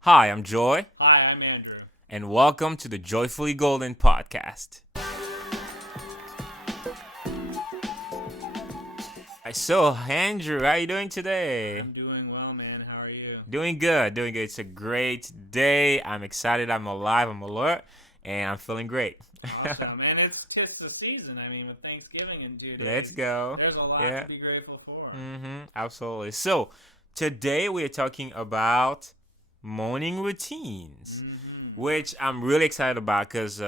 Hi, I'm Joy, Hi, I'm Andrew. and welcome to the Joyfully Golden podcast. So, Andrew, how are you doing today? I'm doing well, man. How are you? Doing good, doing good. It's a great day. I'm excited, I'm alive, I'm alert, and I'm feeling great. Awesome, and it's the season. I mean, with Thanksgiving in two Let's days, go. there's a lot to Yeah. be grateful for. Absolutely. So, today we are talking about morning routines, Mm-hmm. which I'm really excited about because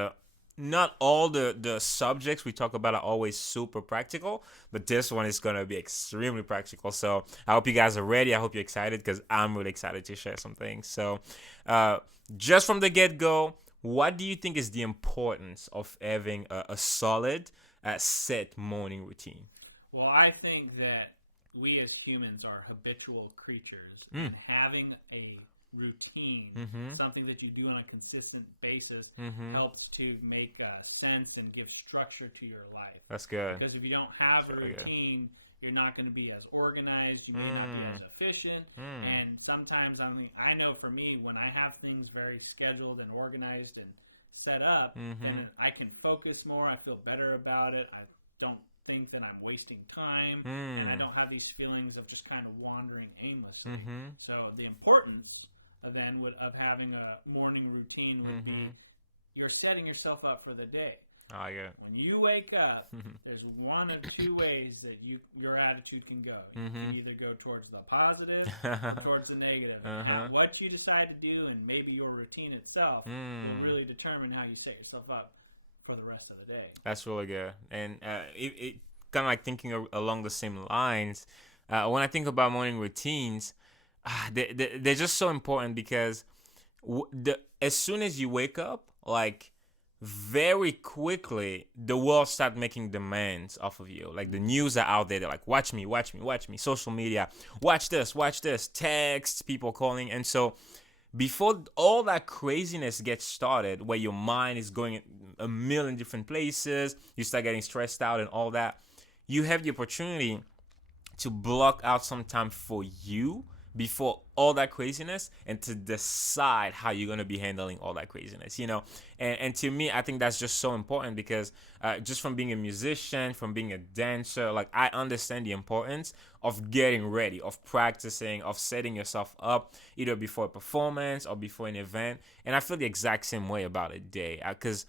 not all the subjects we talk about are always super practical, but this one is going to be extremely practical. So, I hope you guys are ready. I hope you're excited because I'm really excited to share some things. So, uh, just from the get go, what do you think is the importance of having a solid, set morning routine? Well, I think that we as humans are habitual creatures, Mm. and having a routine, Mm-hmm. something that you do on a consistent basis, Mm-hmm. helps to make sense and give structure to your life. That's good. Because if you don't have That's a really good. routine, you're not going to be as organized. You may not be Mm. as efficient. Mm. And sometimes I know for me, when I have things very scheduled and organized and set up, Mm-hmm. then I can focus more. I feel better about it. I don't think that I'm wasting time, and I Mm. don't have these feelings of just kind of wandering aimlessly. Mm-hmm. So the importance of having a morning routine would Mm-hmm. be you're setting yourself up for the day. I get When you wake up, it. there's one of two ways that your attitude can go. You Mm-hmm. can either go towards the positive or towards the negative. Uh-huh. Now, what you decide to do and maybe your routine itself will Mm. really determine how you set yourself up for the rest of the day. That's really good. And it kind of like thinking along the same lines. When I think about morning routines, they're just so important because as soon as you wake up, like very quickly the world start making demands off of you. Like the news are out there, they're like, watch me, watch me, watch me. Social media, watch this, text, people calling. And so before all that craziness gets started, where your mind is going a million different places, you start getting stressed out and all that, you have the opportunity to block out some time for you before all that craziness and to decide how you're going to be handling all that craziness, and to me, I think that's just so important because just from being a musician, from being a dancer, like I understand the importance of getting ready, of practicing, of setting yourself up either before a performance or before an event. And I feel the exact same way about a day because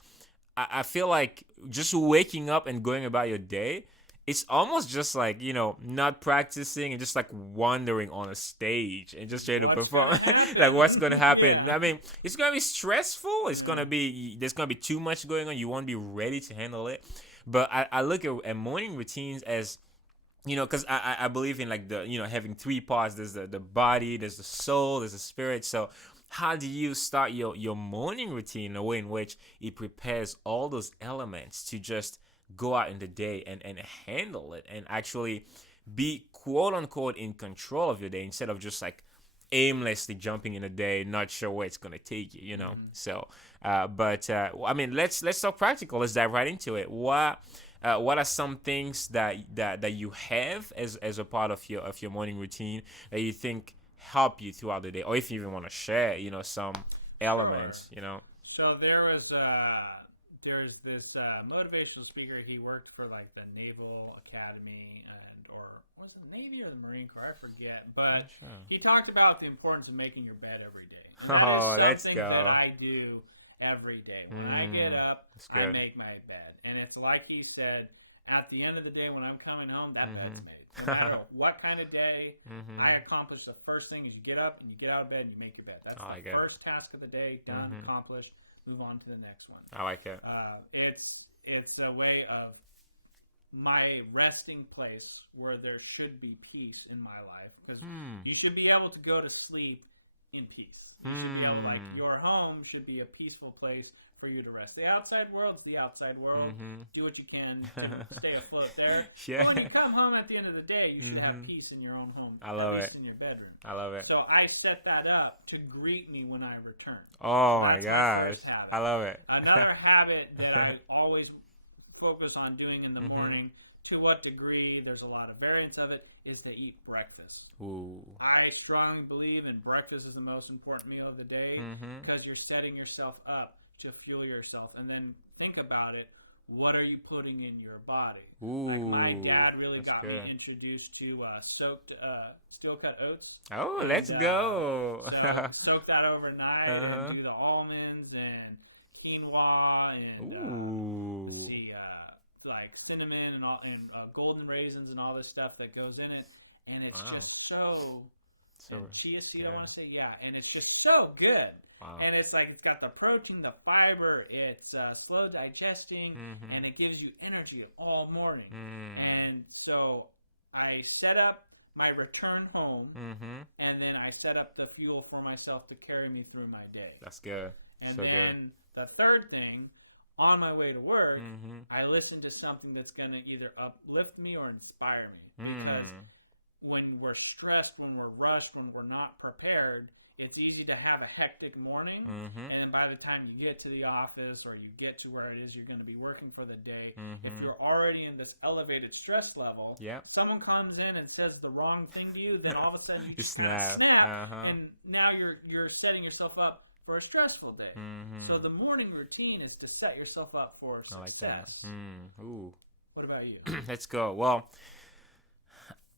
I feel like just waking up and going about your day, it's almost just like, not practicing and just like wandering on a stage and just trying to What's perform. gonna happen? Like what's gonna happen? Yeah. I mean, it's gonna be stressful. It's Yeah. gonna be There's gonna be too much going on. You won't be ready to handle it. But I look at morning routines as, because I believe in like the, having three parts. There's the body, there's the soul, there's the spirit. So how do you start your morning routine in a way in which it prepares all those elements to just go out in the day and handle it and actually be quote unquote in control of your day instead of just like aimlessly jumping in a day, not sure where it's gonna take you. Mm-hmm. So, but I mean, let's talk practical. Let's dive right into it. What are some things that you have as a part of your morning routine that you think help you throughout the day, or if you even want to share, some Sure. elements. So there's this motivational speaker. He worked for like the Naval Academy or was it the Navy or the Marine Corps? I forget. But Sure. he talked about the importance of making your bed every day, and that is Oh, let's something that go. I do every day. When I get up, That's I good. make my bed, and it's like he said. At the end of the day, when I'm coming home, that bed's Mhm. made. No matter what kind of day, I Mhm. accomplish the first thing is you get up and you get out of bed and you make your bed. That's I the like it. first task of the day, done, Mhm. accomplished. Move on to the next one. I like it. It's a way of my resting place where there should be peace in my life because Hmm. you should be able to go to sleep in peace. You should be able Hmm. your home should be a peaceful place for you to rest. The outside world's the outside world. Mhm. Do what you can to stay afloat there. Yeah. But when you come home at the end of the day, you should have Mhm. peace in your own home, I at love least it. in your bedroom. I love it. So I set that up to greet me when I return. Oh my That's my gosh. first habit. I love it. Another habit that I always focus on doing in the Mhm. morning to what degree, there's a lot of variants of it, is to eat breakfast. Ooh. I strongly believe in breakfast is the most important meal of the day because you're setting yourself up to fuel yourself. And then think about it. What are you putting in your body? Ooh, like my dad really got good. me introduced to soaked steel-cut oats. Oh, let's go. So soak that overnight and do the almonds and quinoa and Ooh. like cinnamon and golden raisins and all this stuff that goes in it. And it's just so chia seed, I want to say, and it's just so good. Wow. And it's like, it's got the protein, the fiber, it's slow digesting, and it gives you energy all morning. And so I set up my return home, and then I set up the fuel for myself to carry me through my day. That's good. And so then good. the third thing, on my way to work, I listen to something that's going to either uplift me or inspire me. Because when we're stressed, when we're rushed, when we're not prepared, it's easy to have a hectic morning, and by the time you get to the office or you get to where it is you're going to be working for the day, if you're already in this elevated stress level, someone comes in and says the wrong thing to you, then all of a sudden you snap, and now you're setting yourself up for a stressful day. So the morning routine is to set yourself up for success. I like that. Ooh. What about you? Let's go. Well,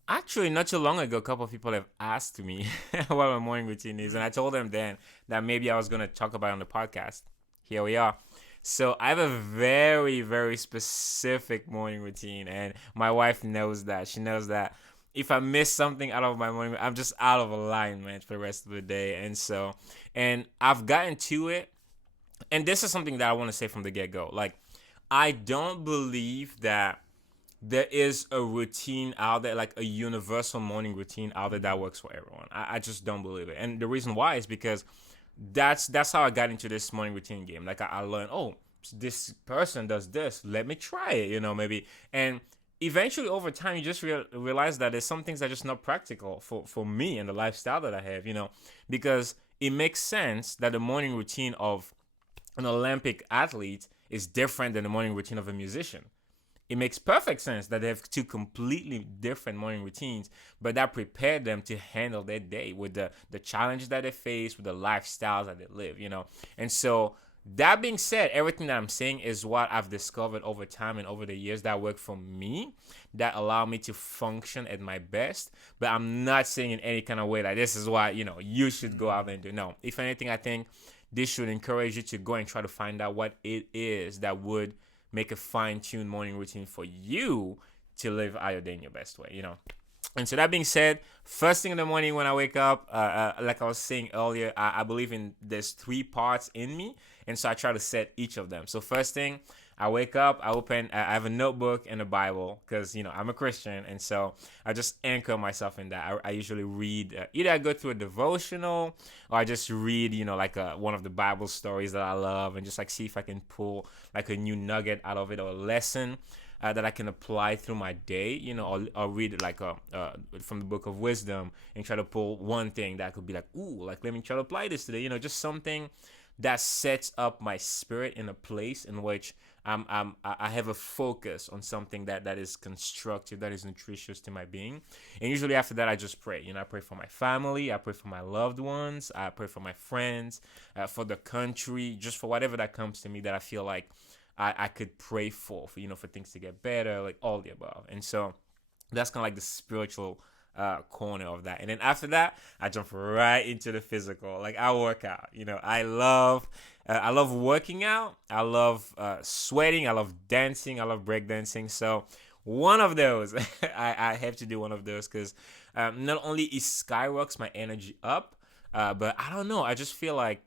actually, not too long ago, a couple of people have asked me what my morning routine is, and I told them then that maybe I was going to talk about it on the podcast. Here we are. So I have a very, very specific morning routine, and my wife knows that. She knows that if I miss something out of my morning, I'm just out of alignment for the rest of the day. And I've gotten to it, and this is something that I want to say from the get-go. Like, I don't believe that there is a routine out there, like a universal morning routine out there that works for everyone. I just don't believe it. And the reason why is because that's how I got into this morning routine game. Like I learned, this person does this. Let me try it, maybe. And eventually over time, you just realize that there's some things that are just not practical for me and the lifestyle that I have, because it makes sense that the morning routine of an Olympic athlete is different than the morning routine of a musician. It makes perfect sense that they have two completely different morning routines, but that prepared them to handle their day with the challenge that they face, with the lifestyles that they live, And so that being said, everything that I'm saying is what I've discovered over time and over the years that work for me, that allow me to function at my best. But I'm not saying in any kind of way that this is what, you should go out and do. No, if anything, I think this should encourage you to go and try to find out what it is that would make a fine-tuned morning routine for you to live out your day in your best way, And so that being said, first thing in the morning when I wake up, like I was saying earlier, I believe there's 3 parts in me, and so I try to set each of them. So first thing, I wake up, I have a notebook and a Bible because, I'm a Christian, and so I just anchor myself in that. I usually read, either I go through a devotional or I just read, one of the Bible stories that I love and just see if I can pull a new nugget out of it or a lesson that I can apply through my day, or read from the book of wisdom and try to pull one thing that could be let me try to apply this today, just something that sets up my spirit in a place in which I have a focus on something that is constructive, that is nutritious to my being. And usually after that, I just pray. I pray for my family, I pray for my loved ones, I pray for my friends, for the country, just for whatever that comes to me that I feel like I could pray for things to get better, all the above. And so that's kind of the spiritual corner of that. And then after that, I jump right into the physical. I work out. I love working out. I love sweating. I love dancing. I love breakdancing. So one of those, I have to do one of those because not only it skyrockets my energy up, but I don't know. I just feel like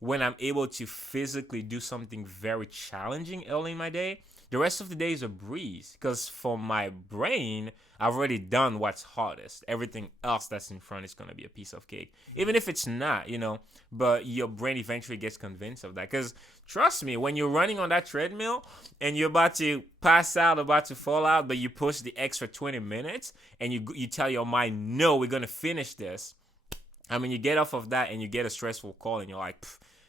when I'm able to physically do something very challenging early in my day, the rest of the day is a breeze because for my brain, I've already done what's hardest. Everything else that's in front is going to be a piece of cake. Even if it's not, but your brain eventually gets convinced of that. Because trust me, when you're running on that treadmill and you're about to pass out, about to fall out, but you push the extra 20 minutes and you tell your mind, no, we're going to finish this. I mean, you get off of that and you get a stressful call and you're like,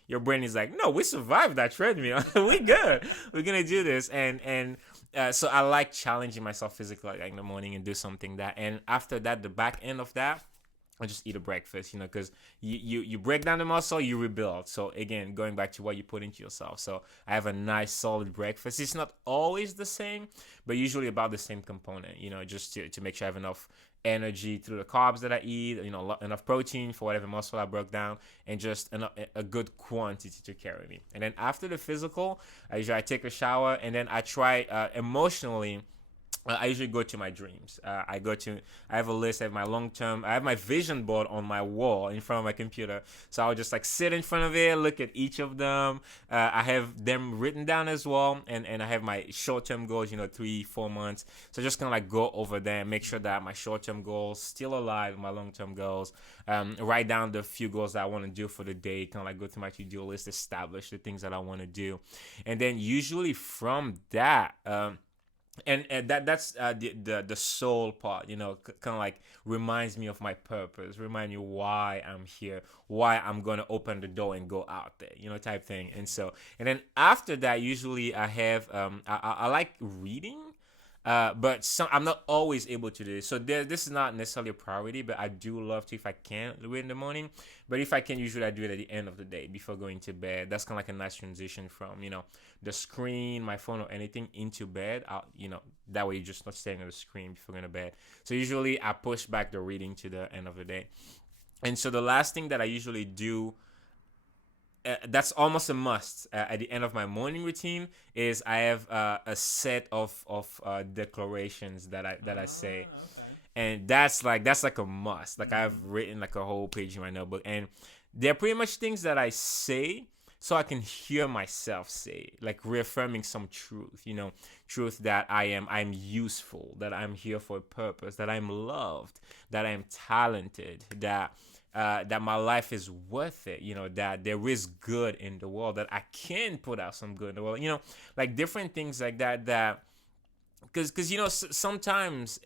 your brain is like, no, we survived that treadmill. We good. We're going to do this. And so I like challenging myself physically like in the morning and do something that, and after that, the back end of that, I just eat a breakfast, because you break down the muscle, you rebuild. So again, going back to what you put into yourself. So I have a nice solid breakfast. It's not always the same, but usually about the same component, just to make sure I have enough energy through the carbs that I eat, enough protein for whatever muscle I broke down, and just a good quantity to carry me. And then after the physical, I take a shower, and then I try emotionally. I usually go to my dreams. I have a list. I have my vision board on my wall in front of my computer. So I'll just sit in front of it, look at each of them. I have them written down as well. And I have my short-term goals, 3-4 months. So just kind of go over them, make sure that my short-term goals still alive, my long-term goals. Write down the few goals that I want to do for the day, kind of go through my to-do list, establish the things that I want to do. And then usually from that, and that's the soul part, kind of reminds me of my purpose, remind me why I'm here, why I'm gonna open the door and go out there, type thing. And then after that, usually I have I like reading. But I'm not always able to do this. So this is not necessarily a priority, but I do love to, if I can, read in the morning. But if I can, usually I do it at the end of the day before going to bed. That's kind of a nice transition from, the screen, my phone, or anything into bed. That way you're just not staying on the screen before going to bed. So usually I push back the reading to the end of the day. And so the last thing that I usually do, that's almost a must at the end of my morning routine, is I have a set of declarations that I say. Okay. And that's like a must. I've written a whole page in my notebook, and they're pretty much things that I say so I can hear myself say, reaffirming some truth, truth that I'm useful, that I'm here for a purpose, that I'm loved, that I'm talented, that my life is worth it, that there is good in the world, that I can put out some good in the world, different things like that, because sometimes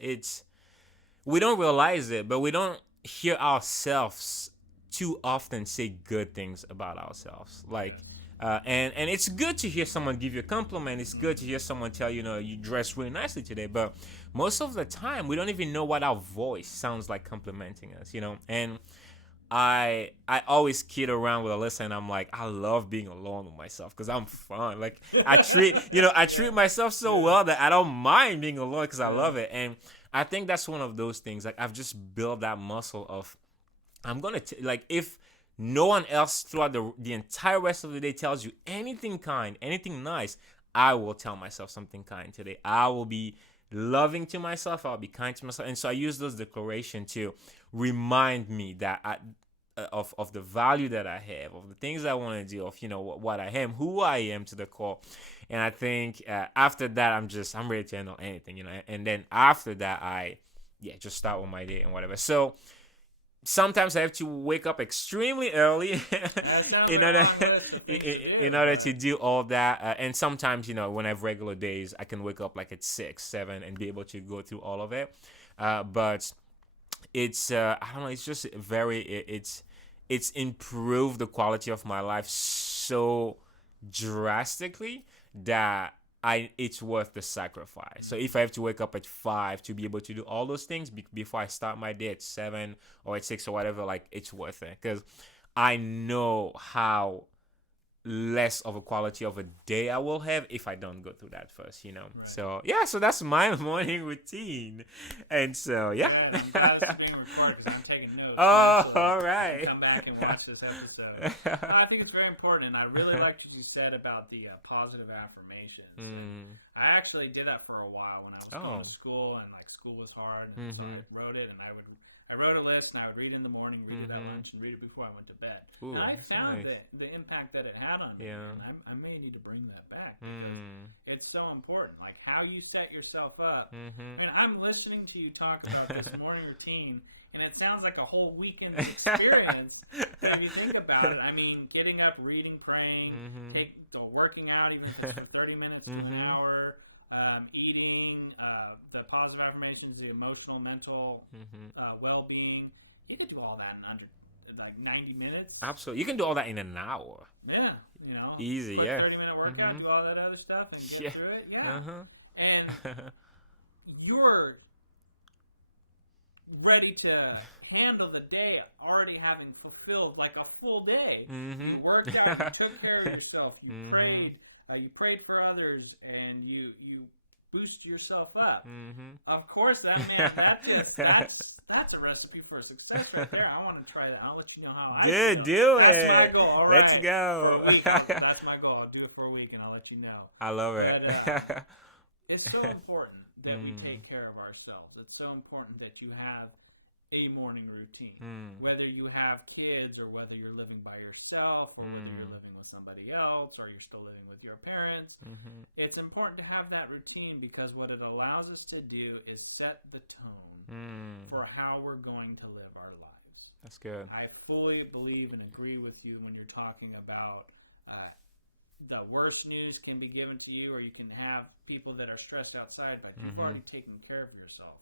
we don't realize it, but we don't hear ourselves too often say good things about ourselves, and it's good to hear someone give you a compliment. It's good to hear someone tell you dress really nicely today, but most of the time we don't even know what our voice sounds like complimenting us, and I always kid around with Alyssa, and I'm like, I love being alone with myself because I'm fun. I treat myself so well that I don't mind being alone because I love it. And I think that's one of those things. I've just built that muscle of, I'm gonna if no one else throughout the entire rest of the day tells you anything kind, anything nice, I will tell myself something kind today. I will be loving to myself. I'll be kind to myself. And so I use those declarations to remind me that of the value that I have, of the things I want to do, of what I am, who I am to the core. And I think after that, I'm ready to handle anything, and then after that, I just start with my day and whatever. So sometimes I have to wake up extremely early in order to do all that. And sometimes, when I have regular days, I can wake up at 6, 7 and be able to go through all of it. But it's I don't know. It's just it's improved the quality of my life so drastically that it's worth the sacrifice. So if I have to wake up at 5 to be able to do all those things before I start my day at 7 or at 6 or whatever, it's worth it, because I know how less of a quality of a day I will have if I don't go through that first, Right. So so that's my morning routine, and so Man, I'm glad it's being recorded because I'm taking notes. All right. Come back and watch this episode. I think it's very important, and I really liked what you said about the positive affirmations. I actually did that for a while when I was in school, and school was hard, and so I wrote it, and I wrote a list, and I would read it in the morning, read it at lunch, and read it before I went to bed. Ooh, and I found the impact that it had on me. And I may need to bring that back because it's so important. How you set yourself up. I mean, I'm listening to you talk about this morning routine, and it sounds like a whole weekend experience when you think about it. I mean, getting up, reading, praying, working out even for 30 minutes to an hour. Eating, the positive affirmations, the emotional, mental well-being. You can do all that in under 90 minutes. Absolutely. You can do all that in an hour. Yeah. Easy, 30-minute workout, do all that other stuff and get through it. Yeah. and you're ready to handle the day already having fulfilled like a full day. You worked out, you took care of yourself, you prayed for others, and you boost yourself up. Of course, that's a recipe for success right there. I want to try that. I'll let you know how I feel. Do that's it. That's my goal. All right. Let's go. That's my goal. I'll do it for a week, and I'll let you know. I love it. But, it's so important that we take care of ourselves. It's so important that you have a morning routine. Whether you have kids or whether you're living by yourself or whether you're living with somebody else or you're still living with your parents, it's important to have that routine because what it allows us to do is set the tone for how we're going to live our lives. That's good. I fully believe and agree with you when you're talking about the worst news can be given to you, or you can have people that are stressed outside, but you've already taken care of yourself.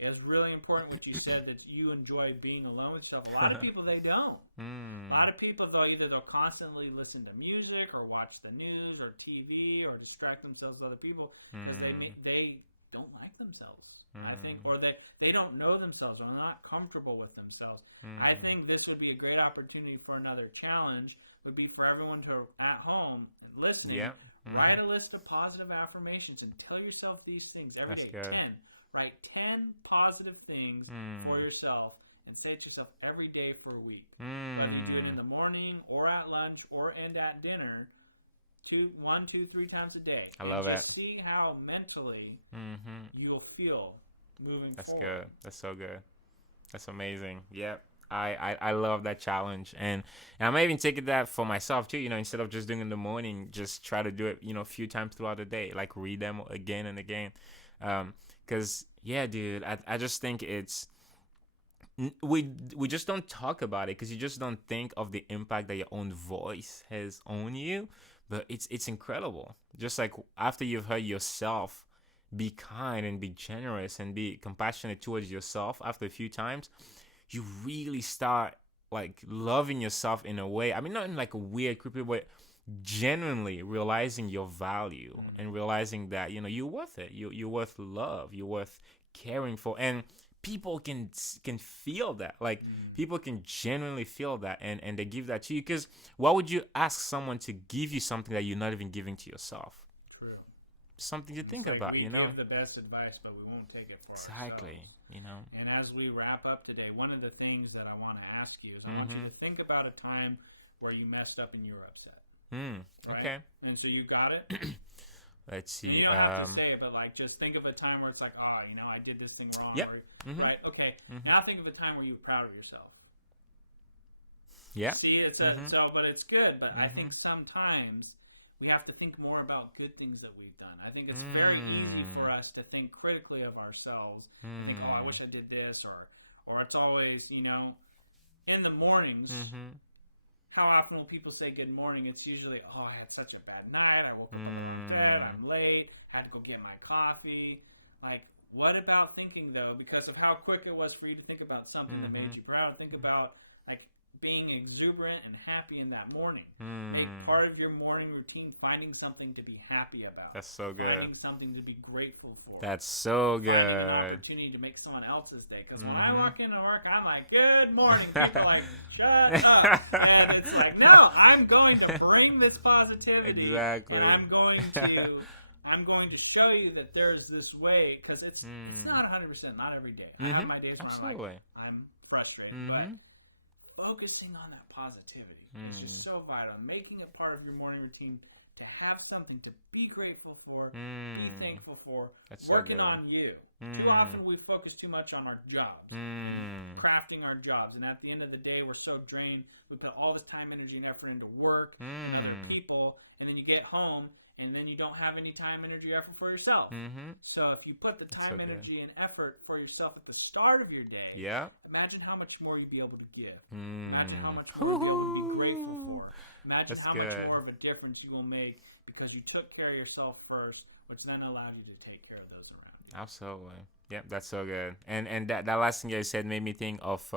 It's really important what you said, that you enjoy being alone with yourself. A lot of people, they don't. A lot of people, they'll constantly listen to music or watch the news or TV or distract themselves with other people because they don't like themselves. I think, or they don't know themselves, or they're not comfortable with themselves. I think this would be a great opportunity for another challenge, would be for everyone to, at home, listening, write a list of positive affirmations and tell yourself these things every day. Good. 10. Write 10 positive things for yourself and say it to yourself every day for a week. Whether you do it in the morning or at lunch or and at dinner, 1, 2, 3 times a day. I love it. See how mentally you'll feel moving That's forward. good. That's so good. That's amazing. Yep. I love that challenge, and I might even take that for myself too. Instead of just doing it in the morning, just try to do it a few times throughout the day, like read them again and again. Because dude, I just think it's we just don't talk about it because you just don't think of the impact that your own voice has on you, but it's incredible. Just like after you've heard yourself be kind and be generous and be compassionate towards yourself after a few times, you really start like loving yourself in a way. I mean, not in like a weird, creepy way, genuinely realizing your value and realizing that, you're worth it. You're worth love. You're worth caring for. And people can feel that. Like people can genuinely feel that and they give that to you. Because why would you ask someone to give you something that you're not even giving to yourself? Something to think about, we give the best advice, but we won't take it for exactly, ourselves. And as we wrap up today, one of the things that I want to ask you is I want you to think about a time where you messed up and you were upset. Right? Okay. And so you got it? Let's see. You don't have to say it, but like just think of a time where it's like, I did this thing wrong. Yep. Right? Okay. Now think of a time where you were proud of yourself. Yeah. See, it says so, but it's good. But I think sometimes we have to think more about good things that we've done. I think it's very easy for us to think critically of ourselves. Think, I wish I did this, or it's always, in the mornings. How often will people say good morning? It's usually, I had such a bad night. I woke up in bed. I'm late. Had to go get my coffee. Like, what about thinking though? Because of how quick it was for you to think about something that made you proud. Think about like being exuberant and happy in that morning. Make part of your morning routine finding something to be happy about. That's so good. Finding something to be grateful for. That's so good. Finding an opportunity to make someone else's day. Because when I walk into work, I'm like, good morning. People are like, shut up. And it's like, no, I'm going to bring this positivity. Exactly. And I'm going to show you that there's this way. Because it's not 100%, not every day. I have my days when I'm frustrated. But focusing on that positivity is just so vital. Making it part of your morning routine to have something to be grateful for, be thankful for, working on you. Too often we focus too much on our jobs, crafting our jobs, and at the end of the day we're so drained. We put all this time, energy, and effort into work and other people, and then you get home and then you don't have any time, energy, effort for yourself. So if you put the time, energy, and effort for yourself at the start of your day, imagine how much more you'd be able to give. Imagine how much more you'd be able to be grateful for. Imagine how much more of a difference you will make because you took care of yourself first, which then allowed you to take care of those around you. Absolutely. Yep, that's so good. And that last thing you said made me think of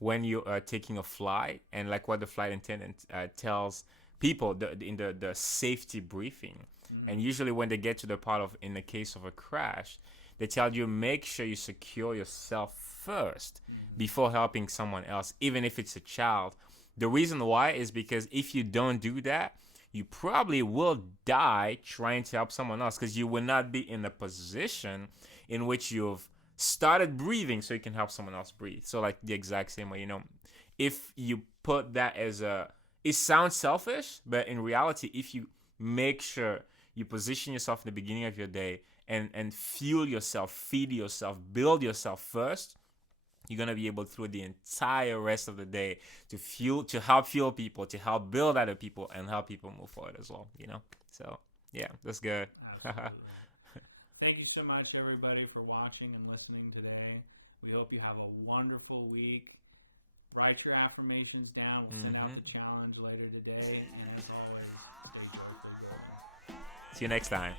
when you are taking a flight and like what the flight attendant tells people in the safety briefing. And usually when they get to the part of, in the case of a crash, they tell you make sure you secure yourself first before helping someone else, even if it's a child. The reason why is because if you don't do that, you probably will die trying to help someone else, because you will not be in a position in which you've started breathing so you can help someone else breathe. So like the exact same way, if you put that as it sounds selfish, but in reality, if you make sure you position yourself in the beginning of your day and fuel yourself, feed yourself, build yourself first, you're going to be able through the entire rest of the day to help fuel people, to help build other people, and help people move forward as well, So, yeah, that's good. Thank you so much, everybody, for watching and listening today. We hope you have a wonderful week. Write your affirmations down. We'll send out the challenge later today. And as always, stay joyful. See you next time.